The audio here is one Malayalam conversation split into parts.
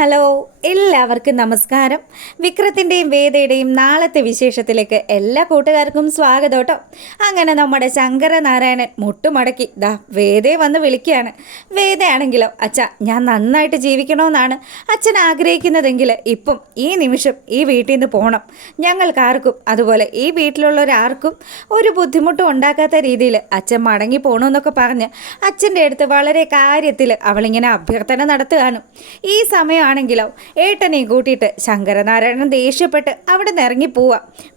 ഹലോ എല്ലാവർക്കും നമസ്കാരം. വിക്രത്തിൻ്റെയും വേദയുടെയും നാളത്തെ വിശേഷത്തിലേക്ക് എല്ലാ കൂട്ടുകാർക്കും സ്വാഗതം കേട്ടോ. അങ്ങനെ നമ്മുടെ ശങ്കരനാരായണൻ മുട്ടുമടക്കി വേദയെ വന്ന് വിളിക്കുകയാണ്. വേദയാണെങ്കിലോ, അച്ഛ ഞാൻ നന്നായിട്ട് ജീവിക്കണമെന്നാണ് അച്ഛൻ ആഗ്രഹിക്കുന്നതെങ്കിൽ ഇപ്പം ഈ നിമിഷം ഈ വീട്ടിൽ നിന്ന് പോകണം. ഞങ്ങൾക്കാർക്കും അതുപോലെ ഈ വീട്ടിലുള്ളവരാർക്കും ഒരു ബുദ്ധിമുട്ടും ഉണ്ടാക്കാത്ത രീതിയിൽ അച്ഛൻ മടങ്ങി പോകണമെന്നൊക്കെ പറഞ്ഞ് അച്ഛൻ്റെ അടുത്ത് വളരെ കാര്യത്തിൽ അവളിങ്ങനെ അഭ്യർത്ഥന നടത്തുകയാണ്. ഈ സമയമാണെങ്കിലോ ഏട്ടനെയും കൂട്ടിയിട്ട് ശങ്കരനാരായണൻ ദേഷ്യപ്പെട്ട് അവിടെ നിന്ന് ഇറങ്ങി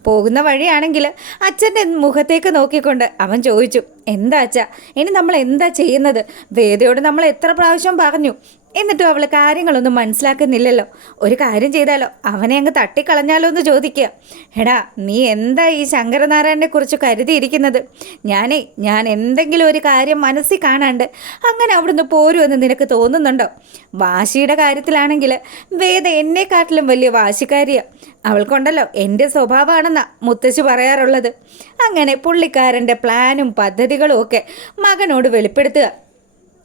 പോകുന്ന വഴിയാണെങ്കിൽ അച്ഛൻ്റെ മുഖത്തേക്ക് നോക്കിക്കൊണ്ട് അവൻ ചോദിച്ചു, എന്താ അച്ഛാ ഇനി നമ്മൾ എന്താ ചെയ്യുന്നത്? വേദയോട് നമ്മൾ എത്ര പ്രാവശ്യം പറഞ്ഞു, എന്നിട്ടും അവൾ കാര്യങ്ങളൊന്നും മനസ്സിലാക്കുന്നില്ലല്ലോ. ഒരു കാര്യം ചെയ്താലോ, അവനെ അങ്ങ് തട്ടിക്കളഞ്ഞാലോ എന്ന് ചോദിക്കുക. എടാ നീ എന്താ ഈ ശങ്കരനാരായണനെ കുറിച്ച് കരുതിയിരിക്കുന്നത്? ഞാൻ എന്തെങ്കിലും ഒരു കാര്യം മനസ്സിൽ കാണാണ്ട് അങ്ങനെ അവിടുന്ന് പോരുമെന്ന് നിനക്ക് തോന്നുന്നുണ്ടോ? വാശിയുടെ കാര്യത്തിലാണെങ്കിൽ വേദ എന്നെക്കാട്ടിലും വലിയ വാശിക്കാരിയാണ്. അവൾക്കുണ്ടല്ലോ എൻ്റെ സ്വഭാവമാണെന്നാ മുത്തശ്ശി പറയാറുള്ളത്. അങ്ങനെ പുള്ളിക്കാരൻ്റെ പ്ലാനും പദ്ധതികളും ഒക്കെ മകനോട് വെളിപ്പെടുത്തുക.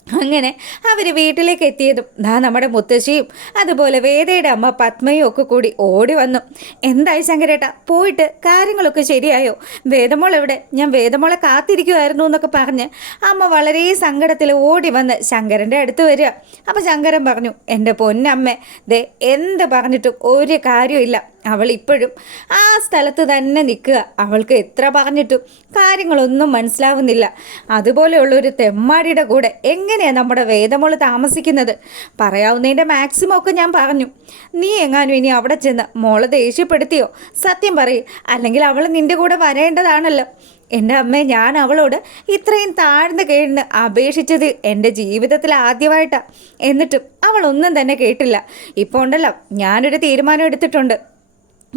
അങ്ങനെ അവർ വീട്ടിലേക്ക് എത്തിയതും നമ്മുടെ മുത്തശ്ശിയും അതുപോലെ വേദയുടെ അമ്മ പത്മയും ഒക്കെ കൂടി ഓടി വന്നു. എന്തായി ശങ്കരേട്ട, പോയിട്ട് കാര്യങ്ങളൊക്കെ ശരിയായോ? വേദമോൾ എവിടെ? ഞാൻ വേദമോളെ കാത്തിരിക്കുമായിരുന്നു എന്നൊക്കെ പറഞ്ഞ് അമ്മ വളരെ സങ്കടത്തിൽ ഓടി വന്ന് ശങ്കരൻ്റെ അടുത്ത് വരിക. അപ്പോൾ ശങ്കരൻ പറഞ്ഞു, എൻ്റെ പൊന്നമ്മേ, എന്ത് പറഞ്ഞിട്ടും ഒരു കാര്യമില്ല. അവൾ ഇപ്പോഴും ആ സ്ഥലത്ത് തന്നെ നിൽക്കുക. അവൾക്ക് എത്ര പറഞ്ഞിട്ടും കാര്യങ്ങളൊന്നും മനസ്സിലാവുന്നില്ല. അതുപോലെയുള്ളൊരു തെമ്മാടിയുടെ കൂടെ എങ്ങനെയാണ് നമ്മുടെ വേദമോള് താമസിക്കുന്നത്? പറയാവുന്നതിൻ്റെ മാക്സിമം ഒക്കെ ഞാൻ പറഞ്ഞു. നീ എങ്ങാനും ഇനി അവിടെ ചെന്ന് മോളെ ദേഷ്യപ്പെടുത്തിയോ? സത്യം പറയും, അല്ലെങ്കിൽ അവൾ നിൻ്റെ കൂടെ വരേണ്ടതാണല്ലോ. എൻ്റെ അമ്മേ, ഞാൻ അവളോട് ഇത്രയും താഴ്ന്ന് കേഴ്ന്ന് അപേക്ഷിച്ചത് എൻ്റെ ജീവിതത്തിൽ ആദ്യമായിട്ടാണ്. എന്നിട്ടും അവളൊന്നും തന്നെ കേട്ടില്ല. ഇപ്പോൾ ഉണ്ടല്ലോ, ഞാനൊരു തീരുമാനം എടുത്തിട്ടുണ്ട്.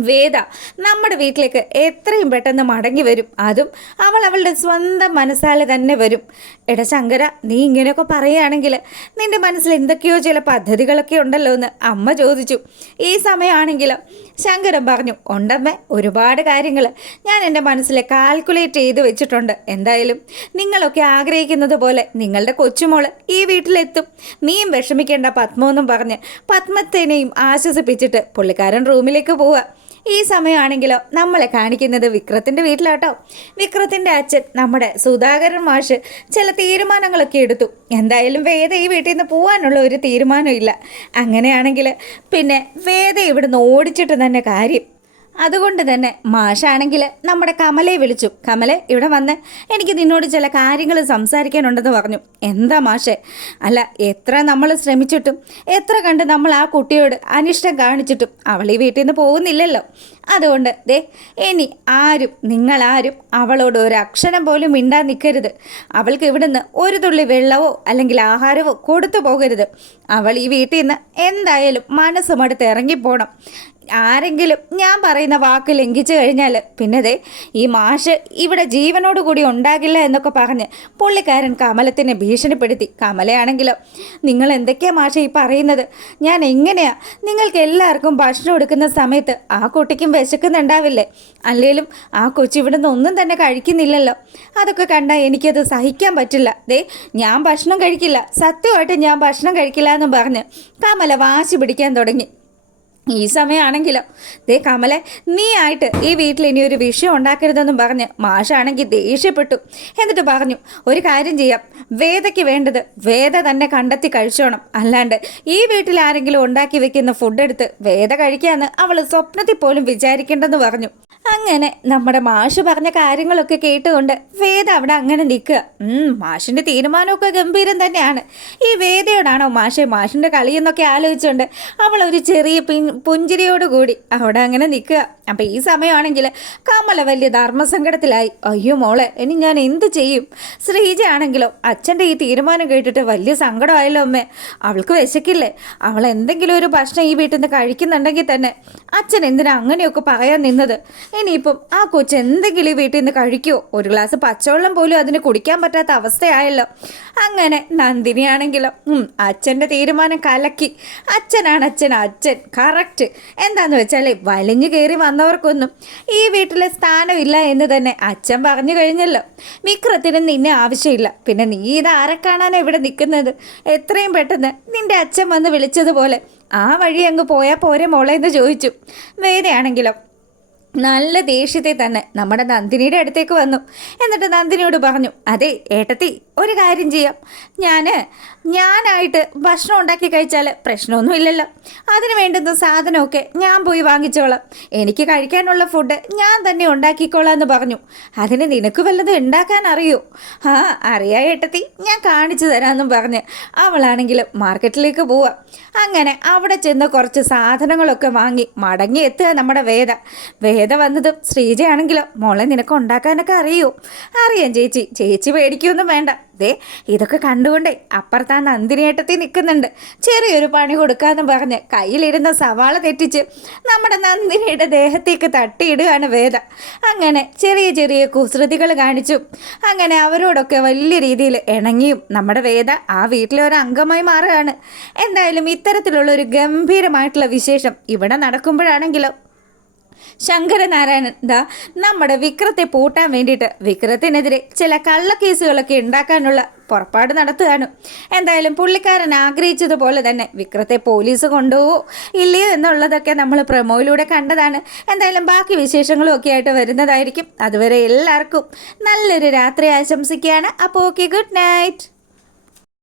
വേദ നമ്മുടെ വീട്ടിലേക്ക് എത്രയും പെട്ടെന്ന് മടങ്ങി വരും. അതും അവളുടെ സ്വന്തം മനസ്സാലെ തന്നെ വരും. എടാ ശങ്കര, നീ ഇങ്ങനെയൊക്കെ പറയുകയാണെങ്കിൽ നിൻ്റെ മനസ്സിൽ എന്തൊക്കെയോ ചില പദ്ധതികളൊക്കെ ഉണ്ടല്ലോ എന്ന് അമ്മ ചോദിച്ചു. ഈ സമയമാണെങ്കിലോ ശങ്കരൻ പറഞ്ഞു, ഉണ്ടമ്മേ, ഒരുപാട് കാര്യങ്ങൾ ഞാൻ എൻ്റെ മനസ്സിൽ കാൽക്കുലേറ്റ് ചെയ്ത് വെച്ചിട്ടുണ്ട്. എന്തായാലും നിങ്ങളൊക്കെ ആഗ്രഹിക്കുന്നത് പോലെ നിങ്ങളുടെ കൊച്ചുമോള് ഈ വീട്ടിലെത്തും. നീയും വിഷമിക്കേണ്ട പത്മൊന്നും പറഞ്ഞ് പത്മത്തേനെയും ആശ്വസിപ്പിച്ചിട്ട് പുള്ളിക്കാരൻ റൂമിലേക്ക് പോവുക. ഈ സമയമാണെങ്കിലോ നമ്മളെ കാണിക്കുന്നത് വിക്രത്തിൻ്റെ വീട്ടിലാട്ടോ. വിക്രത്തിൻ്റെ അച്ഛൻ നമ്മുടെ സുധാകരൻ മാഷ് ചില തീരുമാനങ്ങളൊക്കെ എടുത്തു. എന്തായാലും വേദ ഈ വീട്ടിൽ നിന്ന് പോകാനുള്ള ഒരു തീരുമാനമില്ല. അങ്ങനെയാണെങ്കിൽ പിന്നെ വേദ ഇവിടുന്ന് ഓടിച്ചിട്ട് തന്നെ കാര്യം. അതുകൊണ്ട് തന്നെ മാഷാണെങ്കിൽ നമ്മുടെ കമലയെ വിളിച്ചു. കമലെ, ഇവിടെ വന്ന് എനിക്ക് നിന്നോട് ചില കാര്യങ്ങൾ സംസാരിക്കാനുണ്ടെന്ന് പറഞ്ഞു. എന്താ മാഷേ? അല്ല, എത്ര നമ്മൾ ശ്രമിച്ചിട്ടും എത്ര കണ്ട് നമ്മൾ ആ കുട്ടിയോട് അനിഷ്ടം കാണിച്ചിട്ടും അവൾ ഈ വീട്ടിൽ നിന്ന് പോകുന്നില്ലല്ലോ. അതുകൊണ്ട് ഇനി നിങ്ങളാരും അവളോട് ഒരു അക്ഷരം പോലും മിണ്ടാൻ നിൽക്കരുത്. അവൾക്ക് ഇവിടുന്ന് ഒരു തുള്ളി വെള്ളമോ അല്ലെങ്കിൽ ആഹാരമോ കൊടുത്തു പോകരുത്. അവൾ ഈ വീട്ടിൽ നിന്ന് എന്തായാലും മനസ്സുമടുത്ത് ഇറങ്ങിപ്പോണം. ആരെങ്കിലും ഞാൻ പറയുന്ന വാക്ക് ലംഘിച്ചു കഴിഞ്ഞാൽ പിന്നെ ഈ മാഷ് ഇവിടെ ജീവനോട് കൂടി ഉണ്ടാകില്ല എന്നൊക്കെ പറഞ്ഞ് പുള്ളിക്കാരൻ കമലത്തിനെ ഭീഷണിപ്പെടുത്തി. കമലയാണെങ്കിലോ, നിങ്ങൾ എന്തൊക്കെയാ മാഷ ഈ പറയുന്നത്? ഞാൻ എങ്ങനെയാ നിങ്ങൾക്ക് എല്ലാവർക്കും ഭക്ഷണം എടുക്കുന്ന സമയത്ത് ആ കുട്ടിക്കും വിശക്കുന്നുണ്ടാവില്ലേ? അല്ലെങ്കിലും ആ കൊച്ചു ഇവിടുന്ന് ഒന്നും തന്നെ കഴിക്കുന്നില്ലല്ലോ. അതൊക്കെ കണ്ടാൽ എനിക്കത് സഹിക്കാൻ പറ്റില്ല. ഞാൻ ഭക്ഷണം കഴിക്കില്ല, സത്യമായിട്ട് ഞാൻ ഭക്ഷണം കഴിക്കില്ല എന്നും പറഞ്ഞ് കമല വാശി പിടിക്കാൻ തുടങ്ങി. ഈ സമയമാണെങ്കിലോ കമലെ, നീ ആയിട്ട് ഈ വീട്ടിൽ ഇനി ഒരു വിഷയം ഉണ്ടാക്കരുതെന്നും പറഞ്ഞ് മാഷാണെങ്കിൽ ദേഷ്യപ്പെട്ടു. എന്നിട്ട് പറഞ്ഞു, ഒരു കാര്യം ചെയ്യാം, വേദയ്ക്ക് വേണ്ടത് വേദ തന്നെ കണ്ടെത്തി കഴിച്ചോണം. അല്ലാണ്ട് ഈ വീട്ടിൽ ആരെങ്കിലും ഉണ്ടാക്കി വെക്കുന്ന ഫുഡ് എടുത്ത് വേദ കഴിക്കാമെന്ന് അവൾ സ്വപ്നത്തിൽ പോലും വിചാരിക്കേണ്ടെന്ന് പറഞ്ഞു. അങ്ങനെ നമ്മുടെ മാഷ് പറഞ്ഞ കാര്യങ്ങളൊക്കെ കേട്ടുകൊണ്ട് വേദ അവിടെ അങ്ങനെ നിൽക്കുക. മാഷിൻ്റെ തീരുമാനമൊക്കെ ഗംഭീരം തന്നെയാണ്. ഈ വേദയോടാണോ മാഷിൻ്റെ കളിയെന്നൊക്കെ ആലോചിച്ചുകൊണ്ട് അവൾ ഒരു ചെറിയ പുഞ്ചിരിയോടുകൂടി അവിടെ അങ്ങനെ നിൽക്കുക. അപ്പം ഈ സമയമാണെങ്കിൽ കമല വലിയ ധർമ്മസങ്കടത്തിലായി. അയ്യോ മോളെ, ഇനി ഞാൻ എന്ത് ചെയ്യും? ശ്രീജ ആണെങ്കിലോ അച്ഛൻ്റെ ഈ തീരുമാനം കേട്ടിട്ട് വലിയ സങ്കടമായല്ലോ അമ്മേ. അവൾക്ക് വിശക്കില്ലേ? അവൾ എന്തെങ്കിലും ഒരു ഭക്ഷണം ഈ വീട്ടിൽ നിന്ന് കഴിക്കുന്നുണ്ടെങ്കിൽ തന്നെ അച്ഛൻ എന്തിനാ അങ്ങനെയൊക്കെ പറയാൻ നിന്നത്? ഇനിയിപ്പം ആ കൊച്ച് എന്തെങ്കിലും ഈ വീട്ടിൽ നിന്ന് കഴിക്കുമോ? ഒരു ഗ്ലാസ് പച്ചവെള്ളം പോലും അതിന് കുടിക്കാൻ പറ്റാത്ത അവസ്ഥയായല്ലോ. അങ്ങനെ നന്ദിനിയാണെങ്കിലോ അച്ഛൻ്റെ തീരുമാനം കലക്കി. അച്ഛൻ കറക്റ്റ് കറക്റ്റ്. എന്താന്ന് വെച്ചാൽ വലിഞ്ഞു കയറി വന്നവർക്കൊന്നും ഈ വീട്ടിലെ സ്ഥാനമില്ല എന്ന് തന്നെ അച്ഛൻ പറഞ്ഞു കഴിഞ്ഞല്ലോ. വിക്രത്തിന് നിന്നെ ആവശ്യമില്ല. പിന്നെ നീ ഇത് ആരെ കാണാനാണ് ഇവിടെ നിൽക്കുന്നത്? എത്രയും പെട്ടെന്ന് നിന്റെ അച്ഛൻ വന്ന് വിളിച്ചതുപോലെ ആ വഴി അങ്ങ് പോയാൽ പോരെ മോളെ എന്ന് ചോദിച്ചു. വേദയാണെങ്കിലോ നല്ല ദേഷ്യത്തെ തന്നെ നമ്മുടെ നന്ദിനിയുടെ അടുത്തേക്ക് വന്നു. എന്നിട്ട് നന്ദിനിയോട് പറഞ്ഞു, അതെ ഏട്ടത്തി, ഒരു കാര്യം ചെയ്യാം. ഞാനായിട്ട് ഭക്ഷണം ഉണ്ടാക്കി കഴിച്ചാൽ പ്രശ്നമൊന്നും ഇല്ലല്ലോ. അതിന് വേണ്ടുന്ന സാധനമൊക്കെ ഞാൻ പോയി വാങ്ങിച്ചോളാം. എനിക്ക് കഴിക്കാനുള്ള ഫുഡ് ഞാൻ തന്നെ ഉണ്ടാക്കിക്കോളാം എന്ന് പറഞ്ഞു. അതിന് നിനക്ക് വല്ലതും ഉണ്ടാക്കാൻ അറിയോ? ആ അറിയാം ഏട്ടത്തി, ഞാൻ കാണിച്ചു തരാമെന്നും പറഞ്ഞ് അവളാണെങ്കിൽ മാർക്കറ്റിലേക്ക് പോവാം. അങ്ങനെ അവിടെ ചെന്ന് കുറച്ച് സാധനങ്ങളൊക്കെ വാങ്ങി മടങ്ങി എത്തുക നമ്മുടെ വേദ വന്നതും ശ്രീജയാണെങ്കിലോ, മോളെ നിനക്ക് ഉണ്ടാക്കാനൊക്കെ അറിയോ? അറിയാം ചേച്ചി. ചേച്ചി പേടിക്കൊന്നും വേണ്ട. ദേ ഇതൊക്കെ കണ്ടുകൊണ്ടേ അപ്പുറത്താ നന്ദിനിയേട്ടത്തി നിൽക്കുന്നുണ്ട്. ചെറിയൊരു പണി കൊടുക്കാമെന്ന് പറഞ്ഞ് കയ്യിലിരുന്ന സവാള തെറ്റിച്ച് നമ്മുടെ നന്ദിനിയുടെ ദേഹത്തേക്ക് തട്ടിയിടുകയാണ് വേദ. അങ്ങനെ ചെറിയ ചെറിയ കുസൃതികൾ കാണിച്ചു. അങ്ങനെ അവരോടൊക്കെ വലിയ രീതിയിൽ ഇണങ്ങിയും നമ്മുടെ വേദ ആ വീട്ടിലെ ഒരു അംഗമായി മാറുകയാണ്. എന്തായാലും ഇത്തരത്തിലുള്ളൊരു ഗംഭീരമായിട്ടുള്ള വിശേഷം ഇവിടെ നടക്കുമ്പോഴാണെങ്കിലോ ശങ്കരനാരായണൻ നമ്മുടെ വിക്രത്തെ പൂട്ടാൻ വേണ്ടിയിട്ട് വിക്രത്തിനെതിരെ ചില കള്ളക്കേസുകളൊക്കെ ഉണ്ടാക്കാനുള്ള പുറപ്പാട് നടത്തുകയാണ്. എന്തായാലും പുള്ളിക്കാരൻ ആഗ്രഹിച്ചതുപോലെ തന്നെ വിക്രത്തെ പോലീസ് കൊണ്ടുപോവോ ഇല്ലയോ എന്നുള്ളതൊക്കെ നമ്മൾ പ്രൊമോയിലൂടെ കണ്ടതാണ്. എന്തായാലും ബാക്കി വിശേഷങ്ങളും ഒക്കെ ആയിട്ട് വരുന്നതായിരിക്കും. അതുവരെ എല്ലാവർക്കും നല്ലൊരു രാത്രി ആശംസിക്കുകയാണ്. അപ്പോൾ ഓക്കെ, ഗുഡ് നൈറ്റ്.